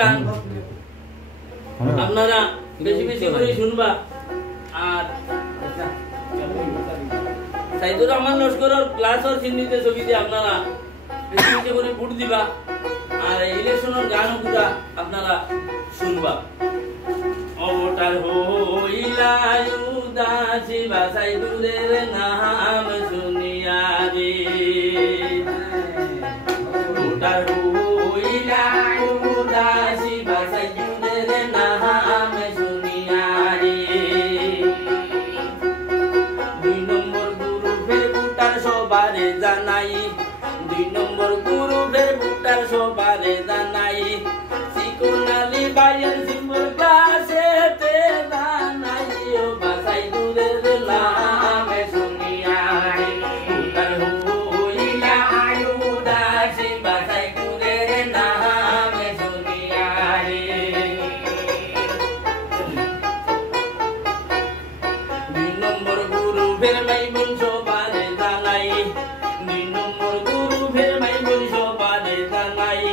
গান আপনারা বেশি বেশি করে শুনবা। আর সাইদুর রহমান লস্করের ক্লাসর চিহ্নিতে ছবি দিয়ে আপনারা বেশি বেশি করে ভোট দিবা। আর ইলেকশনের গানও গুলা আপনারা শুনবা। অবতার হইলা উদাসী বাসাই দূরের নাম শুনিয়া রে। অবতার হইলা উদাসী বাসাই দূরের নাম শুনিয়া রে। 2 নম্বর গ্রুপের ভোটার সবারে জানাই, 2 নম্বর গ্রুপের ভোটার সবারে জানাই। চিকনালি বাইয়ের সিম্বল ক্লাসেতে জানাই ও বাসাই দূরের নাম শুনিয়া রে। ভোটার হইলা উদাসী বাসাই দূরের নাম শুনিয়া রে। 2 নম্বর গ্রুপের মাই বোন সবারে জানাই, 2 নম্বর গ্রুপের মাই বোন সবারে জানাই।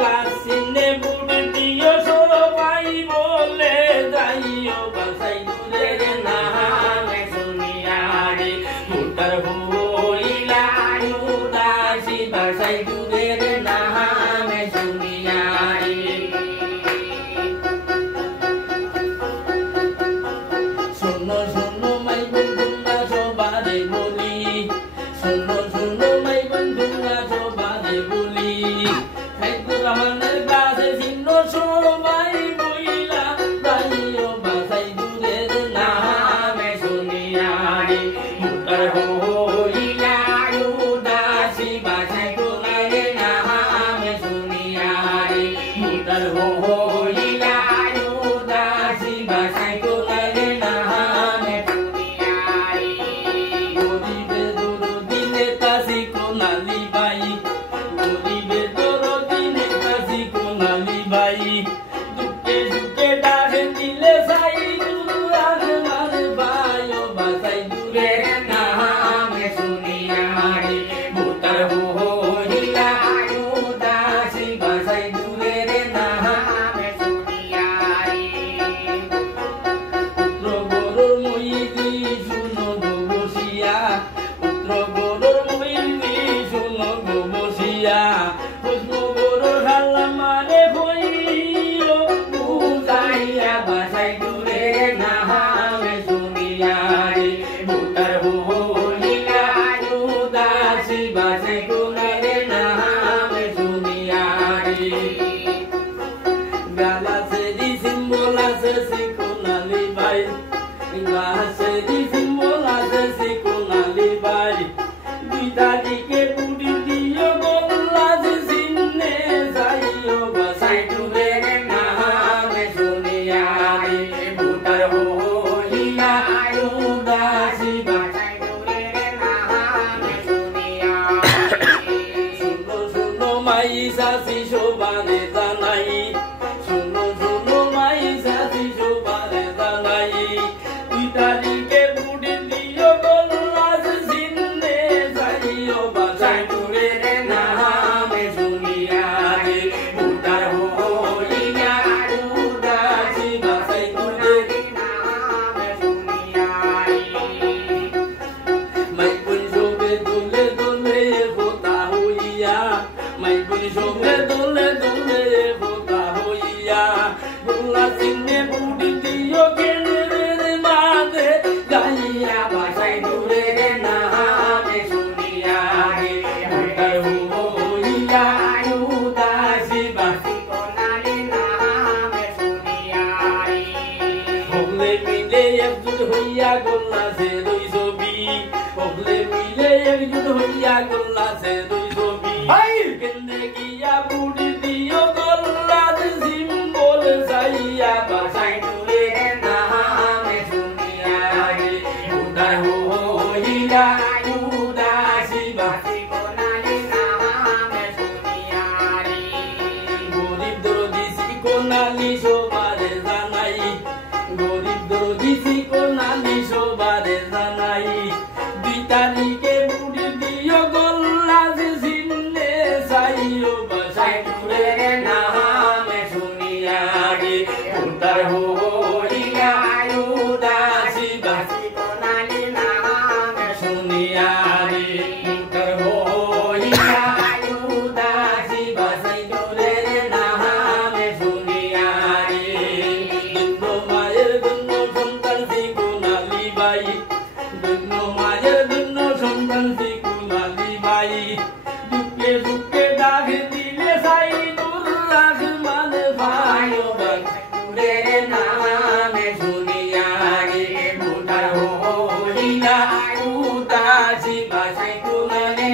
গাছ চিনে বুট দিও সবাই বলে যাইও বাসাই দূরের নাম শুনিয়া রে। ভোটার হইলা উদাসী বাসাই দূরের নাম শুনিয়া রে। শোনো শোনো মাই বন্ধুরা সবারে বলি, শোনো শোনো মাই বন্ধুরা সবারে বলি। সাইদুর রহমানের কাছে চিহ্ন সবাই বইলা যাইও বাসাই দূরের নাম শুনিয়া রে। ভোটার হইলা উদাসী বাসাই দূরের নাম শুনিয়া রে। ভোটার হইলা উদাসী বাসাই দূরের নাম শুনিয়া রে। গরিবের দরদি নেতা চিকনালি বাই, গরিবের দরদি নেতা চিকনালি বাই। দুঃখে সুখে ডাকে দিলে সাইদুর রহমান ভাই ও বাসাই দূরের নাম শুনিয়া রে। ভোটার হইলা উদাসী বাসাই দূরের নাম শুনিয়া রে। পুত্র গরুর মইদি শুনো গো বসিয়া, পুত্র গরুর মইদি শুনো গো বসিয়া। পুষ্প গরুর হাল্লা মারে হইল বুঝাইয়া বাসাই দূরের নাম শুনিয়া রে। ভোটার হইলা উদাসী বাসাই দূরের নাম শুনিয়া রে। গালাসে দি সিম্বল আছে চিকনালি বাই, গালাসে দি সিম্বল আছে চিকনালি বাই। 2 তারিখে বুড়ি দিও গোল্লাস চিহ্নে যাইও বাসাই দূরের নাম শুনিয়া রে। ভোটার হইলা উদাসী বাসাই দূরের নাম শুনিয়া রে। শোনো শোনো মাই সাসি সবারে জানাই, শোনো শোনো মাই সাসি সবারে জানাই। 2 তারিখে বুড়ি দিও গোল্লাস চিহ্নে যাইও বাসাই দূরের নাম শুনিয়া রে। ভোটার হইলা উদাসী বাসাই দূরের নাম শুনিয়া রে। মাই বোন সবে দোলে দোলে ফোতা হইয়া, মাই বোন সবে দোলে দোলে ফোতা হইয়া। গোল্লা চিহ্নে বুড়ি দিও কেন্দ্রের মাঝে গাইয়া বাসাই দূরের নাম শুনিয়া রে। ভোটার হইলা উদাসী বাসাই দূরের নাম শুনিয়া রে। সকলে মিলে একজুট হইয়া গোল্লাছে 2 ছবি, সকলে মিলে একজুট হইয়া গোল্লাছে 2 ছবি। কেন্দ্রে গিয়া বুড়ি দিও গোল্লাস সিম্বল যাইয়া বাসাই দূরের নাম শুনিয়া রে। ভোটার হইলা উদাসী বাসাই দূরের নাম শুনিয়া রে। গরিব দরদি চিকনালি সবারে জানাই, গরিব দরদি চিকনালি সবারে জানাই। 2 তারিখে বুড়ি দিও গোল্লাস চিহ্নে যাইও বাসাই দূরের নাম ভাই দুঃখে দুঃখে ডাক দিলে সাইদুর রহমান ভাই ও ভাই নূরের নামে শুনিয়া রে মুদার হইলা উদাসী ভাষায় তোমারে